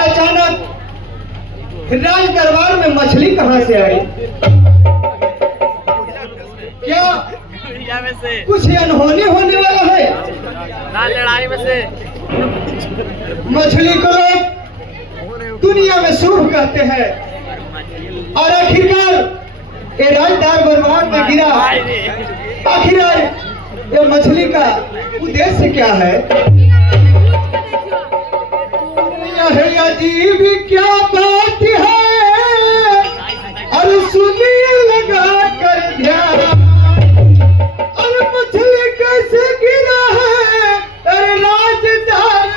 अचानक राज दरबार में मछली कहाँ से आई? क्या कुछ अनहोनी होने वाला है? लड़ाई में से मछली को लोग दुनिया में शुभ कहते हैं और आखिरकार ये राजदार दरबार में गिरा। आखिर ये मछली का उद्देश्य क्या है? यह अजीब क्या बात है और सुनिए लगा कर ध्यान। और मछली कैसे गिरा है? अरे राजदार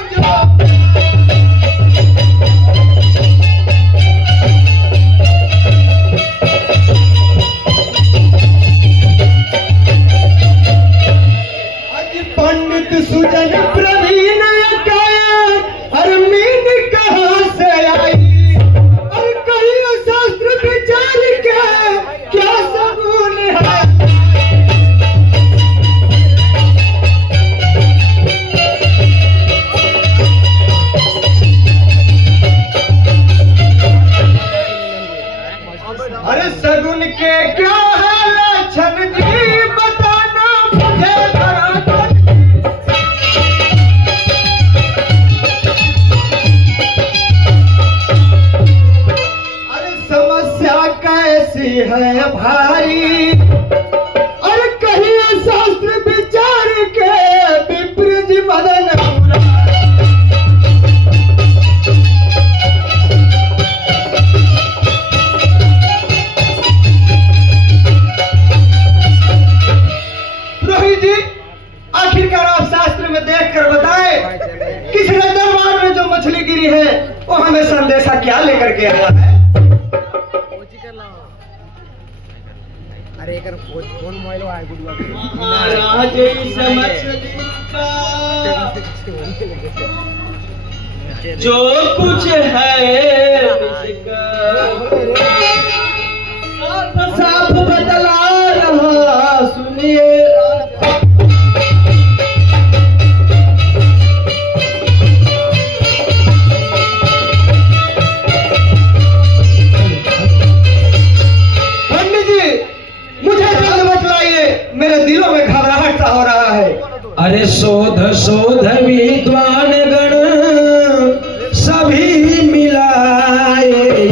पंडित सुजन प्रवीण और मीन कहाँ से आई? और कहीं शास्त्र विचार के क्या सबूत है? अरे सगुन के क्या है लक्षण जी बताना मुझे धरातल। कैसी है भारी और कहीं शास्त्र विचार के विपरीत बदन। रोहित जी, आखिरकार आप शास्त्र में देखकर बताएं किस दरबार में जो मछली गिरी है वो हमें संदेशा क्या लेकर के आया है? अरे एक फोन मोबाइल है गुडवा महाराज इस मछली का जो कुछ है साफ साफ बतला रहा सुनिए। मेरे दिलों में घबराहट सा हो रहा है। अरे शोध शोध विद्वान गण सभी मिलाए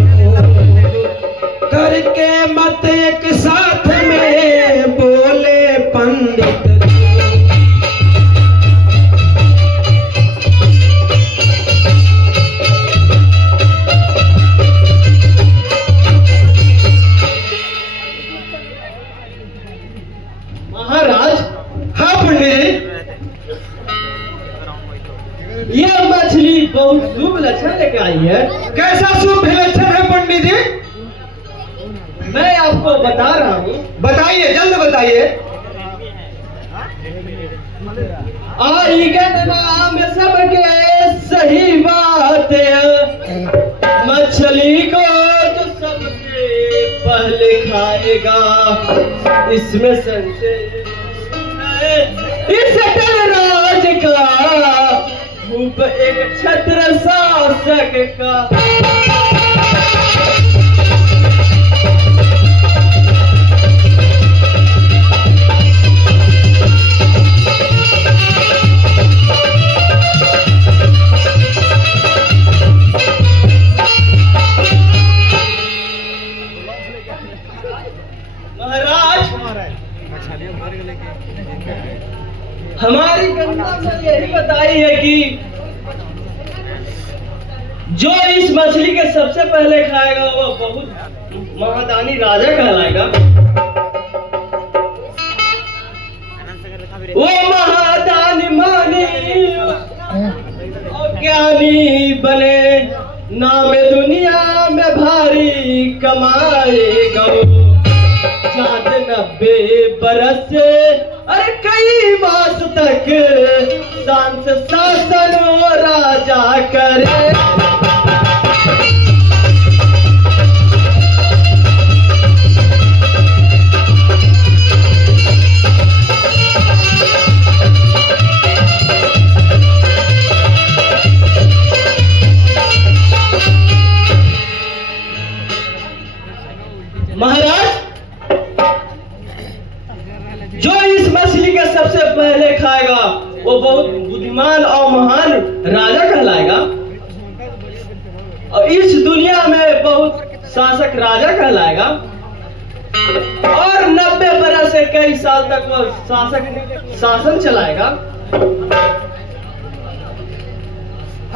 करके मत एक साथ में बोले पंडित। महाराज, हाँ पंडित, यह मछली बहुत शुभ लक्षण लेके आई है। कैसा शुभ लक्षण है पंडित जी? मैं आपको बता रहा हूँ। बताइए, जल्द बताइए। आई के नाम सबके सही बात है। मछली को जो सबसे पहले खाएगा इसमें संशय इस अटल राज का भूप एक छत्र शासक का। हमारी गणना में यही बताई है कि जो इस मछली के सबसे पहले खाएगा वो बहुत महादानी राजा कहलाएगा। वो महादानी मानी और ज्ञानी बने, नाम दुनिया में भारी कमाएगा। चाँद न 90 बरस से अरे कई मास तक शांत शासन वो राजा करे। महाराज, जो इस मछली का सबसे पहले खाएगा वो बहुत बुद्धिमान और महान राजा कहलाएगा और इस दुनिया में बहुत शासक राजा कहलाएगा और 90 बरस से कई साल तक वो शासन चलाएगा।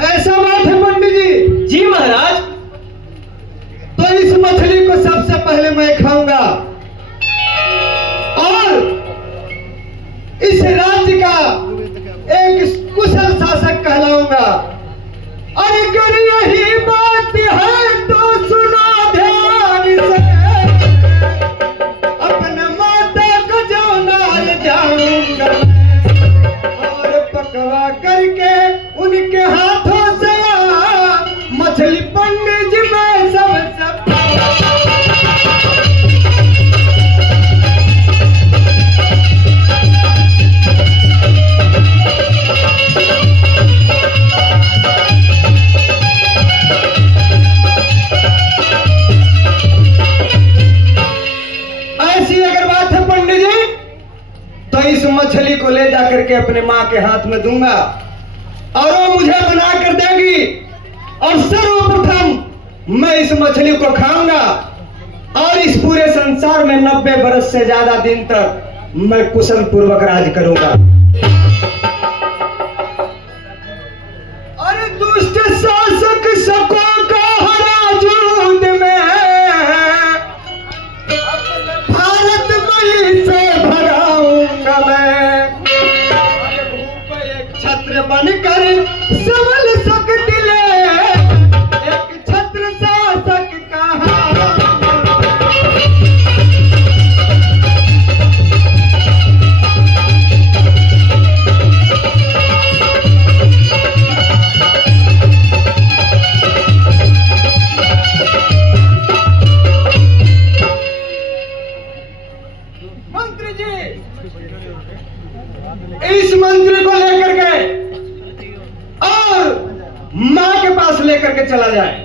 ऐसा बात है पंडित जी? जी महाराज। तो इस मछली को सबसे पहले मैं खाऊंगा और इस राज्य का एक कुशल शासक कहलाऊंगा। और अगर यही बात है तो सुनो ध्यान से, अपने माता को जो नाल जाऊंगा और पकवा करके उनके हाथों से मछली पंडित जी मैं सबसे इस मछली को ले जाकर के अपने माँ के हाथ में दूंगा और वो मुझे बना कर देगी और सर्वप्रथम मैं इस मछली को खाऊंगा और इस पूरे संसार में 90 बरस से ज्यादा दिन तक मैं कुशल पूर्वक राज करूंगा। और दुष्ट शासक सको का हरा जूद में भारत मई से भगाऊंगा मैं। एक छत्र बनकर सबल सकती ले, एक छत्र शासक कहा। मंत्री जी इस मंत्री को लेकर के और मां के पास लेकर के चला जाए।